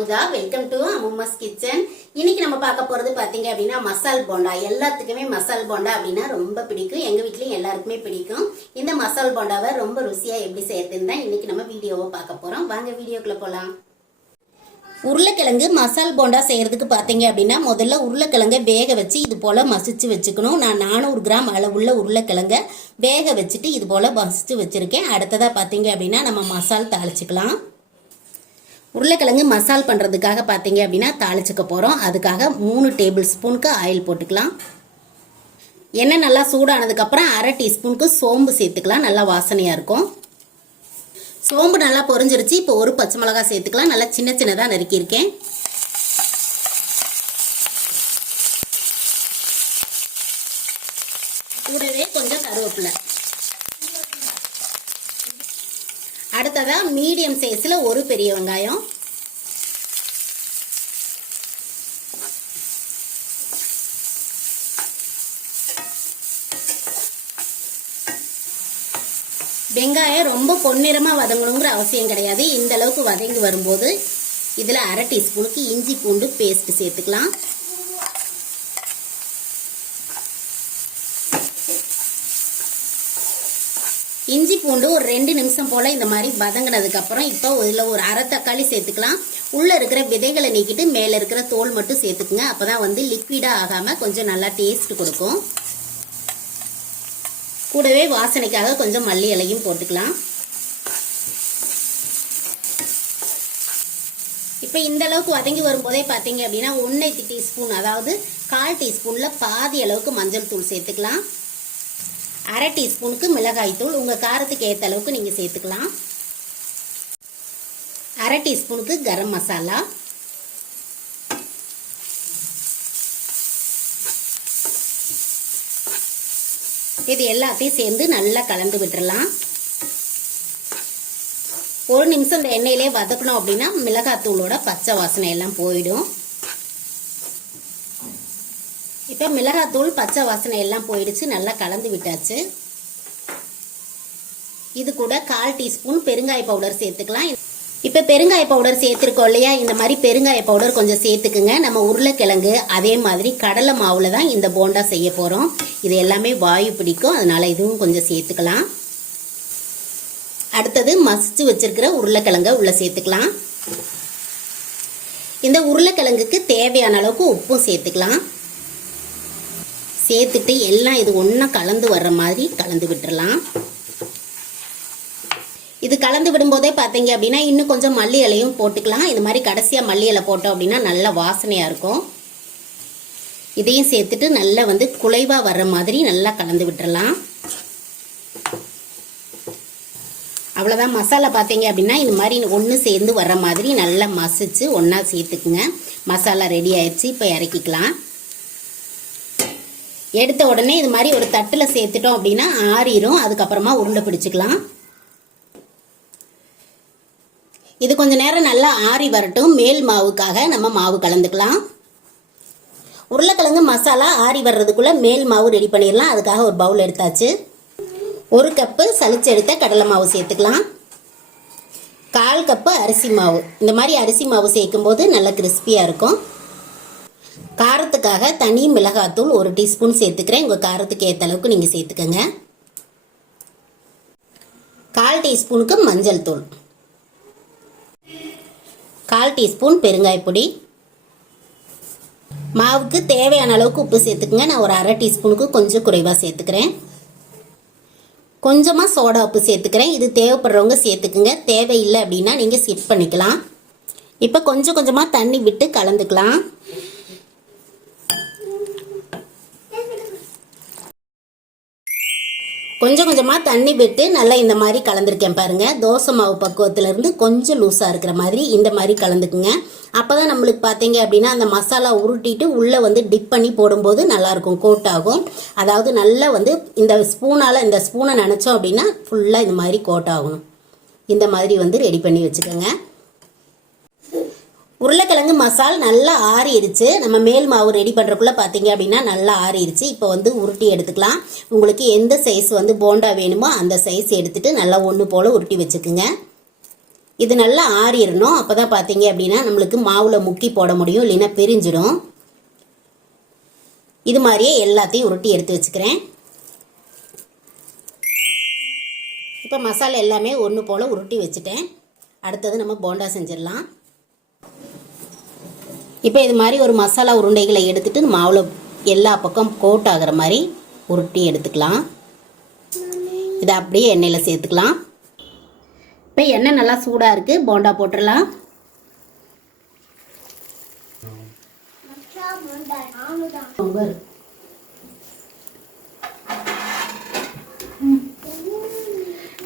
Amudha. Welcome to Ammuma's kitchen. இன்னைக்கு நம்ம பார்க்க போறது பாத்தீங்க அப்படின்னா மசால் போண்டா. எல்லாத்துக்குமே மசால் போண்டா அப்படின்னா ரொம்ப பிடிக்கும். எங்க வீட்லயும் எல்லாருக்குமே பிடிக்கும். இந்த மசால் போண்டாவை ரொம்ப ருசியா எப்படி செய்யறதுன்னு தான் இன்னைக்கு நம்ம வீடியோவை பார்க்க போறோம். வாங்க வீடியோக்குள்ள போலாம். உருளைக்கிழங்கு மசால் போண்டா செய்யறதுக்கு பாத்தீங்க அப்படின்னா முதல்ல உருளைக்கிழங்க வேக வச்சு இது போல மசிச்சு வச்சுக்கணும். நான் 400 கிராம் அளவுள்ள உருளைக்கிழங்க வேக வச்சுட்டு இது போல மசிச்சு வச்சிருக்கேன். அடுத்ததா பாத்தீங்க அப்படின்னா நம்ம மசால் தாளிச்சுக்கலாம். உருளைக்கிழங்கு மசால் பண்றதுக்காக பாத்தீங்க அப்படின்னா தாளிச்சுக்க போறோம். அதுக்காக 3 டேபிள் ஸ்பூனுக்கு ஆயில் போட்டுக்கலாம். எண்ணெய் நல்லா சூடானதுக்கு அப்புறம் 1/2 டீஸ்பூனுக்கு சோம்பு சேர்த்துக்கலாம். நல்லா வாசனையா இருக்கும். சோம்பு நல்லா பொரிஞ்சிருச்சு. இப்போ ஒரு பச்சை மிளகாய் சேர்த்துக்கலாம். நல்லா சின்ன சின்னதா நறுக்கியிருக்கேன். கூடவே கொஞ்சம் கருவேப்பிலை. அடுத்ததா மீடியம் சைஸ்ல ஒரு பெரிய வெங்காயம், வெங்காயம் ரொம்ப பொன்னிறமா வதங்கணுங்கிற அவசியம் கிடையாது. இந்த அளவுக்கு வதங்கி வரும்போது இதுல 1/2 டீஸ்பூனுக்கு இஞ்சி பூண்டு பேஸ்ட் சேர்த்துக்கலாம். இஞ்சி பூண்டு ஒரு 2 நிமிஷம் போல இந்த மாதிரி வதங்கினதுக்கு அப்புறம் இப்போ இதுல ஒரு 1/2 தக்காளி சேர்த்துக்கலாம். உள்ள இருக்கிற விதைகளை நீக்கிட்டு மேல இருக்கிற தோல் மட்டும் சேர்த்துக்குங்க. அப்பதான் வந்து லிக்விடா ஆகாம கொஞ்சம் நல்லா டேஸ்ட் கொடுக்கும். கூடவே வாசனைக்காக கொஞ்சம் மல்லி இலையும் போட்டுக்கலாம். இப்போ இந்த அளவுக்கு வதங்கி வரும்போதே பார்த்தீங்க அப்படின்னா 1 டீஸ்பூன், அதாவது 1/4 டீஸ்பூன்ல பாதி அளவுக்கு மஞ்சள் தூள் சேர்த்துக்கலாம். 1/2 டீஸ்பூனுக்கு மிளகாய் தூள் உங்க காரத்துக்கு ஏற்ற அளவுக்கு நீங்க சேர்த்துக்கலாம். 1/2 டீஸ்பூனுக்கு கரம் மசாலா, இது எல்லாத்தையும் சேர்ந்து நல்லா கலந்து விட்டுறலாம். ஒரு நிமிஷம் இந்த எண்ணெயிலே வதக்கணும் அப்படின்னா மிளகாத்தூளோட பச்சை வாசனை எல்லாம் போயிடும். இப்ப மிளகாத்தூள் பச்சை வாசனை எல்லாம் போயிடுச்சு. நல்லா கலந்து விட்டாச்சு. இது கூட 1/4 டீஸ்பூன் பெருங்காய பவுடர் சேர்த்துக்கலாம். இப்ப பெருங்காய பவுடர் சேர்த்திருக்கோம் இல்லையா, இந்த மாதிரி பெருங்காய பவுடர் கொஞ்சம் சேர்த்துக்குங்க. நம்ம உருளைக்கிழங்கு அதே மாதிரி கடலை மாவுல தான் இந்த போண்டா செய்ய போறோம். இது எல்லாமே வாயு பிடிக்கும், அதனால இதுவும் கொஞ்சம் சேர்த்துக்கலாம். அடுத்தது மசிச்சு வச்சிருக்கிற உருளைக்கிழங்க உள்ள சேர்த்துக்கலாம். இந்த உருளைக்கிழங்குக்கு தேவையான அளவுக்கு உப்பும் சேர்த்துக்கலாம். சேர்த்துட்டு எல்லாம் இது ஒண்ணா கலந்து வர்ற மாதிரி கலந்து விட்டுறலாம். இது கலந்து விடும்போதே பார்த்தீங்க அப்படின்னா இன்னும் கொஞ்சம் மல்லி இலையும் போட்டுக்கலாம். இந்த மாதிரி கடைசியா மல்லி இலை போட்டோம் அப்படின்னா நல்ல வாசனையா இருக்கும். இதையும் சேர்த்துட்டு நல்லா வந்து குழைவா வர்ற மாதிரி நல்லா கலந்து விட்டுறலாம். அவ்வளவுதான். மசாலா பார்த்தீங்க அப்படின்னா இந்த மாதிரி ஒன்று சேர்ந்து வர்ற மாதிரி நல்லா மசிச்சு ஒன்னா சேர்த்துக்குங்க. மசாலா ரெடி ஆயிடுச்சு. இப்போ இறக்கிக்கலாம். எடுத்த உடனே இது மாதிரி ஒரு தட்டுல சேர்த்துட்டோம் அப்படின்னா ஆறிடும். அதுக்கப்புறமா உருண்டை பிடிச்சுக்கலாம். இது கொஞ்ச நேரம் நல்லா ஆறி வரட்டும். மேல் மாவுக்காக நம்ம மாவு கலந்துக்கலாம். உருளைக்கிழங்கு மசாலா ஆறி வர்றதுக்குள்ள மேல் மாவு ரெடி பண்ணிடலாம். அதுக்காக ஒரு பவுல் எடுத்தாச்சு. 1 கப்பு சலிச்சு எடுத்த கடலை மாவு சேர்த்துக்கலாம். 1/4 கப்பு அரிசி மாவு. இந்த மாதிரி அரிசி மாவு சேர்க்கும் போது நல்ல கிறிஸ்பியா இருக்கும். காரத்துக்காக தனி மிளகாத்தூள் 1 டீஸ்பூன் சேர்த்துக்கிறேன். உங்க காரத்துக்கு ஏற்ற அளவுக்கு நீங்க சேர்த்துக்கங்க. 1/4 டீஸ்பூனுக்கு மஞ்சள் தூள், 1/4 டீஸ்பூன் பெருங்காய பொடி, மாவுக்கு தேவையான அளவுக்கு உப்பு சேர்த்துக்குங்க. நான் ஒரு 1/2 டீஸ்பூனுக்கு கொஞ்சம் குறைவா சேர்த்துக்கிறேன். கொஞ்சமா சோடா உப்பு சேர்த்துக்கிறேன். இது தேவைப்படுறவங்க சேர்த்துக்குங்க. தேவையில்லை அப்படின்னா நீங்க ஸ்கிப் பண்ணிக்கலாம். இப்ப கொஞ்சம் கொஞ்சமா தண்ணி விட்டு கலந்துக்கலாம். கொஞ்சம் கொஞ்சமா தண்ணி விட்டு நல்லா இந்த மாதிரி கலந்துருக்கேன் பாருங்க. தோசை மாவு பக்குவத்துல இருந்து கொஞ்சம் லூஸா இருக்கிற மாதிரி இந்த மாதிரி கலந்துக்குங்க. அப்பதான் நம்மளுக்கு பாத்தீங்க அப்படின்னா அந்த மசாலா உருட்டிட்டு உள்ள வந்து டிப் பண்ணி போடும்போது நல்லா இருக்கும், கோட் ஆகும். அதாவது நல்லா வந்து இந்த ஸ்பூனை நினைச்சோம் அப்படின்னா ஃபுல்லா இந்த மாதிரி கோட் ஆகணும். இந்த மாதிரி வந்து ரெடி பண்ணி வச்சுக்கோங்க. உருளைக்கிழங்கு மசால் நல்லா ஆறிடுச்சு. நம்ம மேல் மாவு ரெடி பண்றதுக்குள்ள பாத்தீங்க அப்படின்னா நல்லா ஆறிடுச்சு. இப்போ வந்து உருட்டி எடுத்துக்கலாம். உங்களுக்கு எந்த சைஸ் வந்து போண்டா வேணுமோ அந்த சைஸ் எடுத்துட்டு நல்லா ஒன்று போல உருட்டி வச்சுக்குங்க. இது நல்லா ஆறிடணும். அப்பதான் பார்த்தீங்க அப்படின்னா நம்மளுக்கு மாவுல முக்கி போட முடியும், இல்லைன்னா பிரிஞ்சிடும். இது மாதிரியே எல்லாத்தையும் உருட்டி எடுத்து வச்சுக்கிறேன். இப்போ மசாலா எல்லாமே ஒன்று போல் உருட்டி வச்சுட்டேன். அடுத்தது நம்ம போண்டா செஞ்சிடலாம். இப்போ இது மாதிரி ஒரு மசாலா உருண்டைகளை எடுத்துட்டு மாவில் எல்லா பக்கம் கோட் ஆகிற மாதிரி உருட்டி எடுத்துக்கலாம். இதை அப்படியே எண்ணெயில் சேர்த்துக்கலாம். இப்போ எண்ணெய் நல்லா சூடாக இருக்குது, போண்டா போட்டுடலாம்.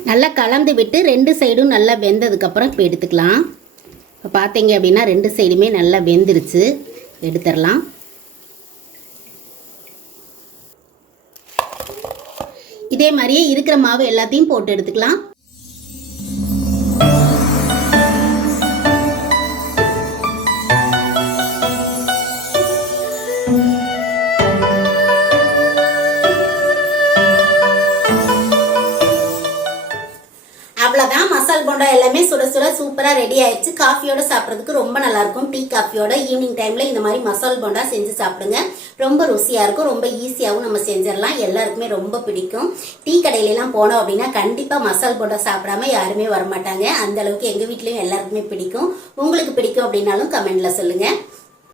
நல்லா கலந்து விட்டு 2 சைடும் நல்லா வெந்ததுக்கப்புறம் இப்போ எடுத்துக்கலாம். இப்போ பார்த்தீங்க அப்படின்னா 2 சைடுமே நல்லா வெந்துருச்சு, எடுத்துடலாம். இதே மாதிரியே இருக்கிற மாவு எல்லாத்தையும் போட்டு எடுத்துக்கலாம். அவ்வளோதான், மசால் போண்டா எல்லாமே சுட சுட சூப்பராக ரெடி ஆயிடுச்சு. காஃபியோட சாப்பிட்றதுக்கு ரொம்ப நல்லா இருக்கும். டீ காஃபியோட ஈவினிங் டைம்ல இந்த மாதிரி மசால் போண்டா செஞ்சு சாப்பிடுங்க. ரொம்ப ருசியா இருக்கும், ரொம்ப ஈஸியாகவும் நம்ம செஞ்சிடலாம். எல்லாருக்குமே ரொம்ப பிடிக்கும். டீ கடையிலாம் போனோம் அப்படின்னா கண்டிப்பா மசால் போண்டா சாப்பிடாம யாருமே வரமாட்டாங்க. அந்த அளவுக்கு எங்க வீட்லயும் எல்லாருக்குமே பிடிக்கும். உங்களுக்கு பிடிக்கும் அப்படின்னாலும் கமெண்ட்ல சொல்லுங்க.